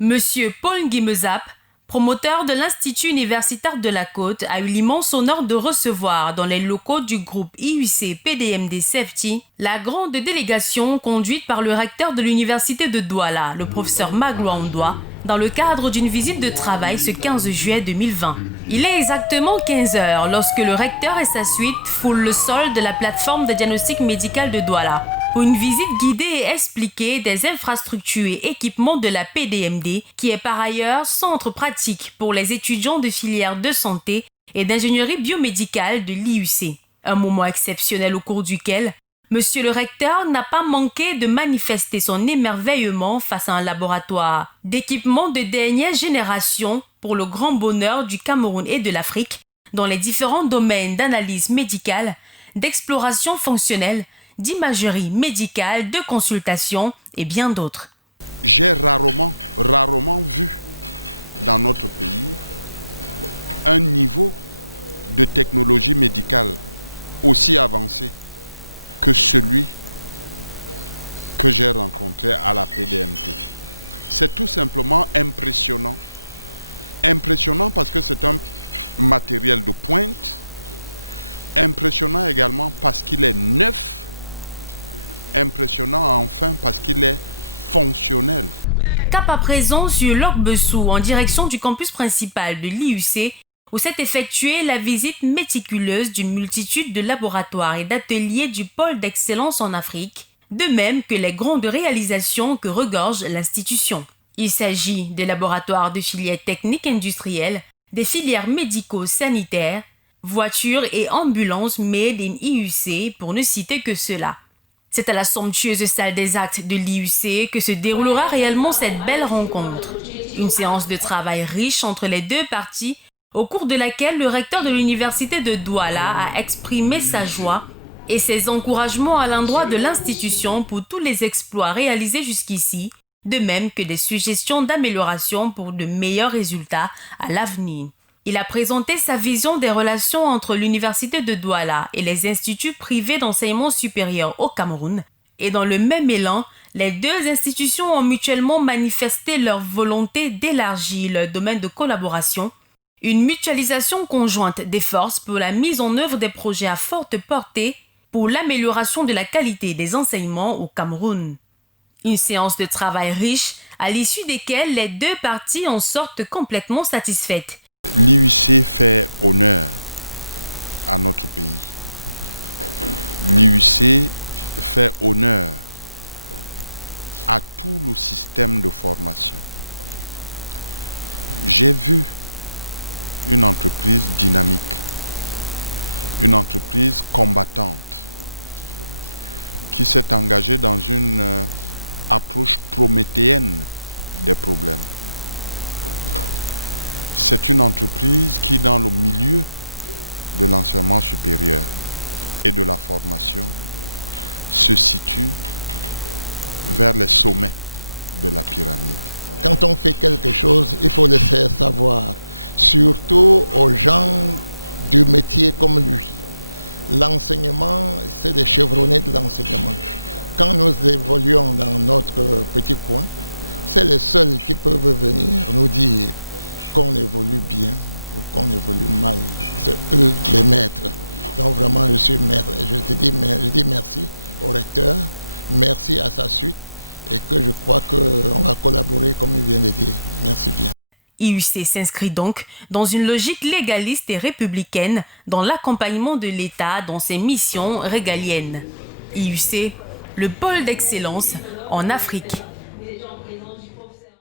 Monsieur Paul Nguimezap, promoteur de l'Institut universitaire de la Côte, a eu l'immense honneur de recevoir dans les locaux du groupe IUC PDMD Safety la grande délégation conduite par le recteur de l'université de Douala, le professeur Magloire Ondoa, dans le cadre d'une visite de travail ce 15 juillet 2020. Il est exactement 15 heures lorsque le recteur et sa suite foulent le sol de la plateforme de diagnostic médical de Douala pour une visite guidée et expliquée des infrastructures et équipements de la PDMD, qui est par ailleurs centre pratique pour les étudiants de filière de santé et d'ingénierie biomédicale de l'IUC. Un moment exceptionnel au cours duquel Monsieur le recteur n'a pas manqué de manifester son émerveillement face à un laboratoire d'équipements de dernière génération pour le grand bonheur du Cameroun et de l'Afrique dans les différents domaines d'analyse médicale, d'exploration fonctionnelle, d'imagerie médicale, de consultation et bien d'autres. Cap à présent sur Lorbessou en direction du campus principal de l'IUC où s'est effectuée la visite méticuleuse d'une multitude de laboratoires et d'ateliers du pôle d'excellence en Afrique, de même que les grandes réalisations que regorge l'institution. Il s'agit des laboratoires de filières techniques industrielles, des filières médico-sanitaires, voitures et ambulances made in IUC pour ne citer que cela. C'est à la somptueuse salle des actes de l'IUC que se déroulera réellement cette belle rencontre. Une séance de travail riche entre les deux parties, au cours de laquelle le recteur de l'université de Douala a exprimé sa joie et ses encouragements à l'endroit de l'institution pour tous les exploits réalisés jusqu'ici, de même que des suggestions d'amélioration pour de meilleurs résultats à l'avenir. Il a présenté sa vision des relations entre l'université de Douala et les instituts privés d'enseignement supérieur au Cameroun. Et dans le même élan, les deux institutions ont mutuellement manifesté leur volonté d'élargir leur domaine de collaboration, une mutualisation conjointe des forces pour la mise en œuvre des projets à forte portée pour l'amélioration de la qualité des enseignements au Cameroun. Une séance de travail riche, à l'issue desquelles les deux parties en sortent complètement satisfaites. IUC s'inscrit donc dans une logique légaliste et républicaine dans l'accompagnement de l'État dans ses missions régaliennes. IUC, le pôle d'excellence en Afrique.